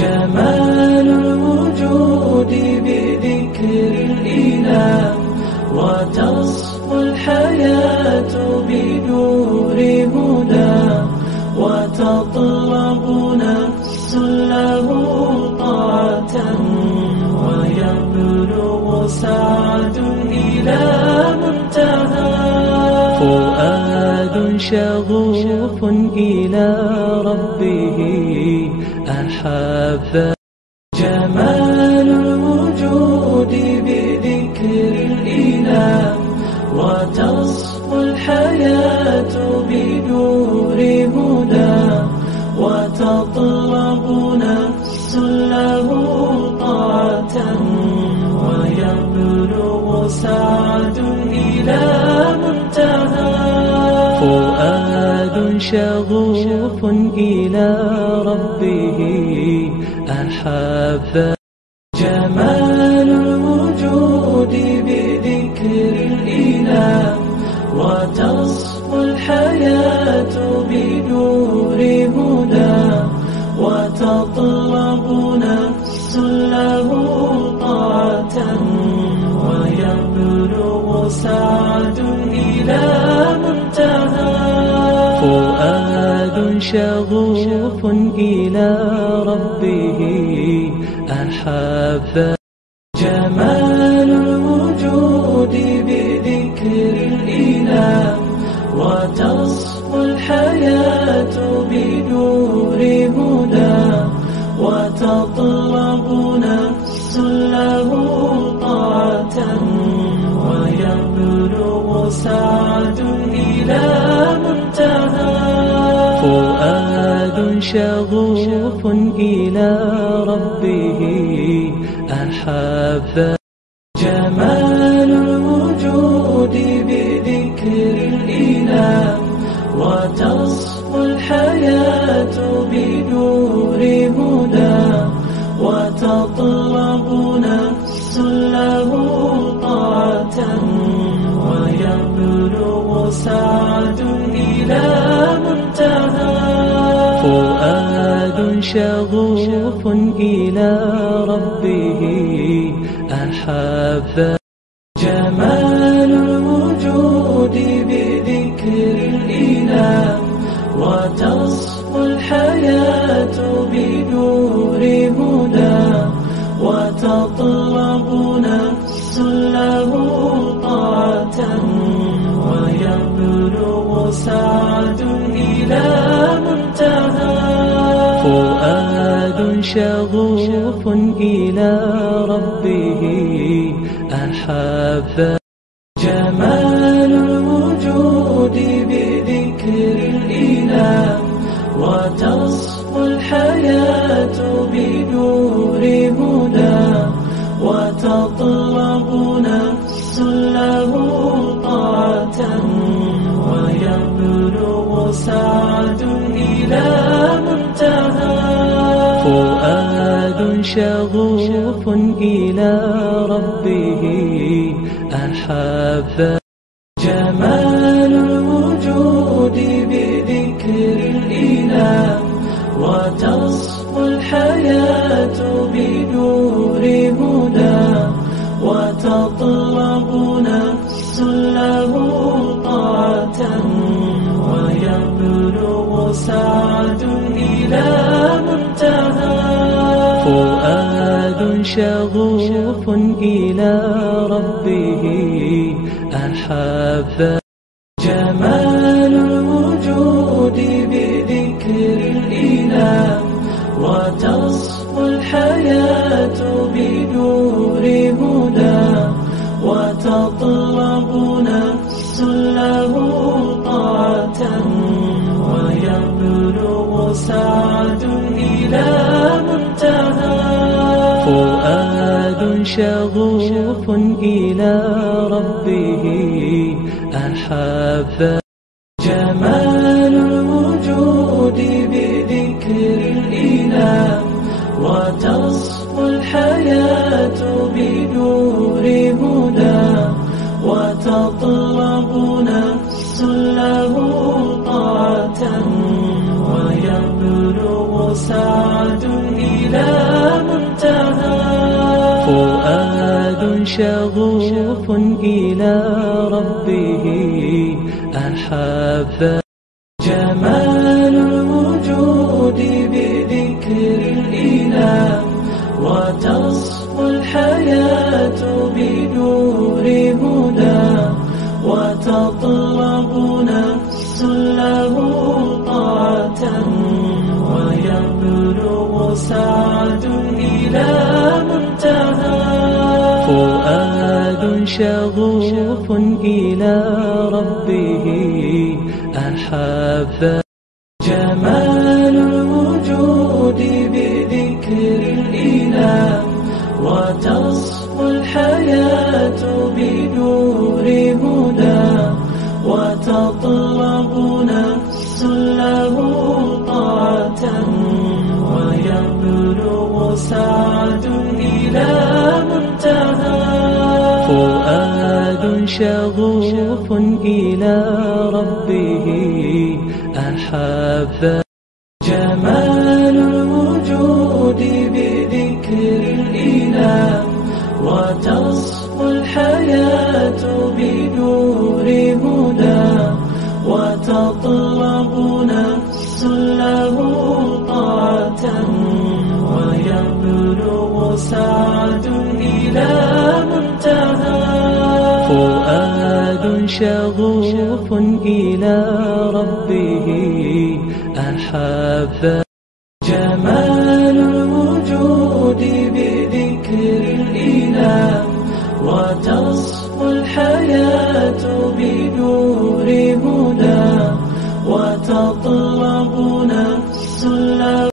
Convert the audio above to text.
جمال الوجود بذكر الإله، وتصفو الحياة بنور هدى، وتطلب نفس له طاعة، ويبلغ سعد إلى منتهى. فؤاد شغوف إلى ربه أحب. جمال الوجود بذكر الإله، وتصفو الحياة بنور هدى، وتطلب نفس له طاعة، ويبلغ سعد إلى منتهى. فؤاد شغوف إلى ربه أحب. جمال الوجود بذكر الإله، وتصفو الحياة بنور هدى، وتطلب نفس له طاعة، ويبلغ سعد إلى منتهى. فؤاد شغوف إلى ربه أحب. جمال الوجود بذكر الإله، وتصفو الحياة بنور هدى، وتطلب نفس له طاعة، ويبلغ سعد إلى منتهى. فؤاد شغوف إلى ربه أحب. جمال الوجود بذكر الإله، وتصفو الحياة بنور هدى، وتطلب نفس له طاعة، ويبلغ سعد إلى منتهى. فؤاد شغوف إلى ربه أحب. جمال الوجود بذكر الإله، وتصفو الحياة بنور هدى، وتطلب نفس له طاعة، ويبلغ سعد إلى منتهى. فؤاد شغوف إلى ربه أحب. جمال الوجود بذكر الإله، وتصفو الحياة بنور هدى، وتطلب نفس له طاعة، ويبلغ سعد إلى منتهى. فؤاد شغوف إلى ربه أحب. جمال الوجود بذكر الإله، وتصفو الحياة بنور هدى، وتطلب نفس له طاعة، ويبلغ سعد إلى منتهى. فؤاد شغوف إلى ربه أحب. جمال الوجود بذكر الإله، وتصفو الحياة بنور هدى، وتطلب نفس له طاعة، ويبلغ سعد إلى منتهى. فؤاد شغوف إلى ربه أحب. جمال الوجود بذكر الإله، وتصفو الحياة بنور هدى، وتطلب نفس له طاعة، ويبلغ سعد إلى فؤاد شغوف إلى ربه أحب جمال الوجود بذكر الإله وتصفو الحياة بنور هدى وتطلب نفس له طاعة ويبلغ سعد إلى منتهى فؤاد شغوف إلى ربه أحب جمال الوجود بذكر الإله وتصفو الحياة بنور هدى وتطلب نفس له طاعة ويبلغ سعد إلى منتهى فؤاد شغوف إلى ربه أحب جمال الوجود بذكر الإله وتصفو الحياة بنور هدى وتطلب نفس له طاعة ويبلغ سعد إلى منتهى فؤاد شغوف إلى ربه أحب